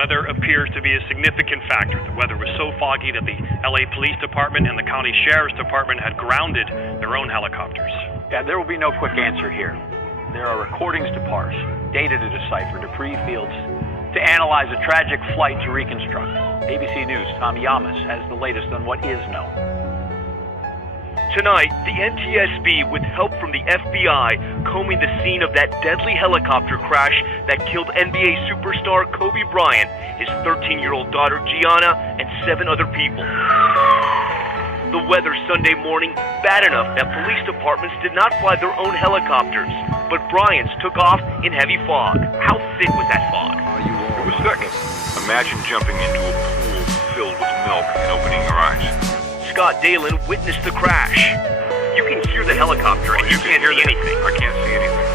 Weather appears to be a significant factor. The weather was so foggy that the LA Police Department and the County Sheriff's Department had grounded their own helicopters. Yeah, there will be no quick answer here. There are recordings to parse, data to decipher, debris fields to analyze, a tragic flight to reconstruct. ABC News' Tom Yamas has the latest on what is known. Tonight, the NTSB, with help from the FBI, combing the scene of that deadly helicopter crash that killed NBA superstar Kobe Bryant, his 13-year-old daughter Gianna, and 7 other people. The weather Sunday morning bad enough that police departments did not fly their own helicopters, but Bryant's took off in heavy fog. How thick was that fog? It was thick. Imagine jumping into a pool filled with milk and opening your eyes. Scott Dalen witnessed the crash. You can hear the helicopter and you can't see anything. I can't see anything.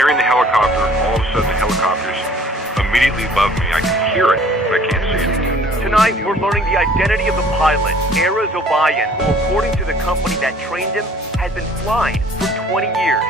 Hearing the helicopter, all of a sudden the helicopter's immediately above me. I can hear it, but I can't see it. Tonight, we're learning the identity of the pilot, Era Zobayan, who, according to the company that trained him, has been flying for 20 years.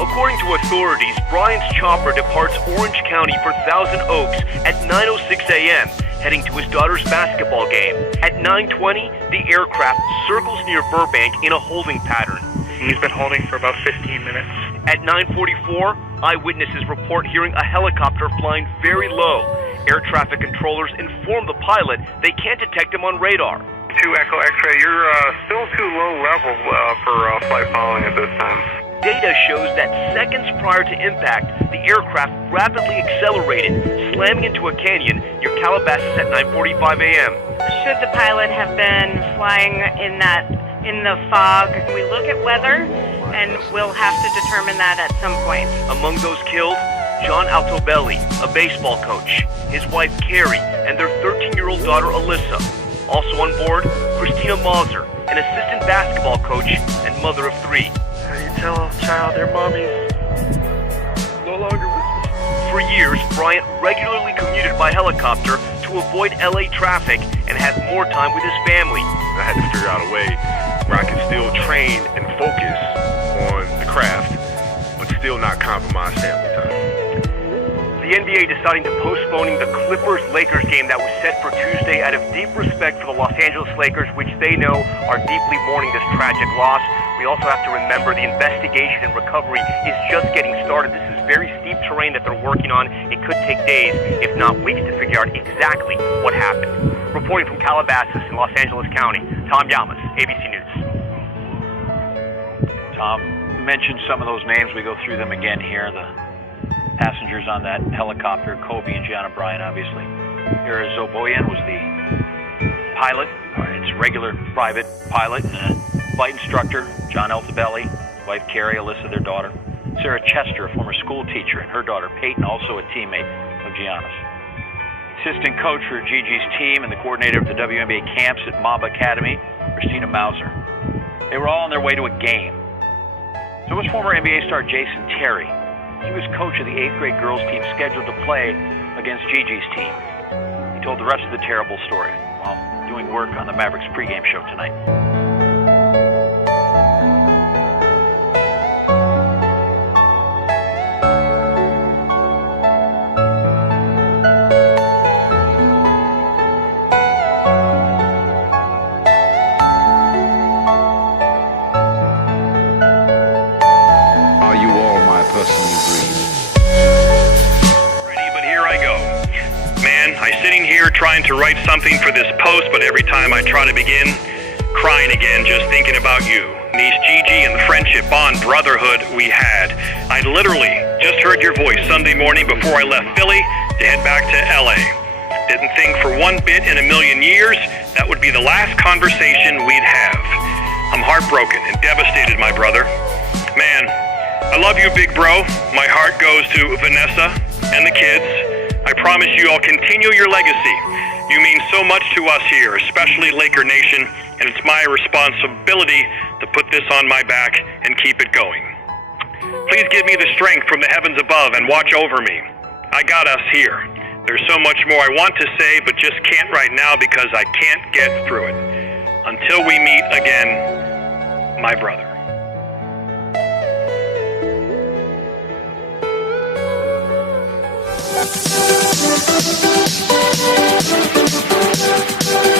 According to authorities, Bryant's chopper departs Orange County for Thousand Oaks at 9:06 a.m., heading to his daughter's basketball game. At 9:20, the aircraft circles near Burbank in a holding pattern. He's been holding for about 15 minutes. At 9:44, eyewitnesses report hearing a helicopter flying very low. Air traffic controllers inform the pilot they can't detect him on radar. 2 Echo X-ray, you're still too low level for flight following at this time. Data shows that seconds prior to impact, the aircraft rapidly accelerated, slamming into a canyon near Calabasas at 9:45 a.m. Should the pilot have been flying in the fog? We look at weather, and we'll have to determine that at some point. Among those killed, John Altobelli, a baseball coach, his wife Carrie, and their 13-year-old daughter Alyssa. Also on board, Christina Mauser, an assistant basketball coach and mother of 3. How do you tell a child their mommy's no longer with us? For years, Bryant regularly commuted by helicopter to avoid LA traffic and have more time with his family. I had to figure out a way where I could still train and focus on the craft, but still not compromise family time. The NBA deciding to postponing the Clippers-Lakers game that was set for Tuesday out of deep respect for the Los Angeles Lakers, which they know are deeply mourning this tragic loss. We also have to remember the investigation and recovery is just getting started. This is very steep terrain that they're working on. It could take days, if not weeks, to figure out exactly what happened. Reporting from Calabasas in Los Angeles County, Tom Yamas, ABC News. Tom mentioned some of those names. We go through them again here. The passengers on that helicopter, Kobe and Gianna Bryant, obviously. Era Zobayan was the pilot, Bryant's regular private pilot, and a flight instructor, John Altobelli, wife Carrie, Alyssa, their daughter. Sarah Chester, a former school teacher, and her daughter Peyton, also a teammate of Gianna's. Assistant coach for Gigi's team and the coordinator of the WNBA camps at Mamba Academy, Christina Mauser. They were all on their way to a game. So was former NBA star Jason Terry. He was coach of the 8th grade girls team scheduled to play against Gigi's team. He told the rest of the terrible story while doing work on the Mavericks pregame show tonight. Are you all my personal dreams? Ready, but here I go. Man, I'm sitting here trying to write something for this post, but every time I try to begin, crying again just thinking about you, niece Gigi, and the friendship, bond, brotherhood we had. I literally just heard your voice Sunday morning before I left Philly to head back to LA. Didn't think for one bit in a million years that would be the last conversation we'd have. I'm heartbroken and devastated, my brother. Man, I love you, big bro. My heart goes to Vanessa and the kids. I promise you I'll continue your legacy. You mean so much to us here, especially Laker Nation, and it's my responsibility to put this on my back and keep it going. Please give me the strength from the heavens above and watch over me. I got us here. There's so much more I want to say, but just can't right now because I can't get through it. Until we meet again, my brother.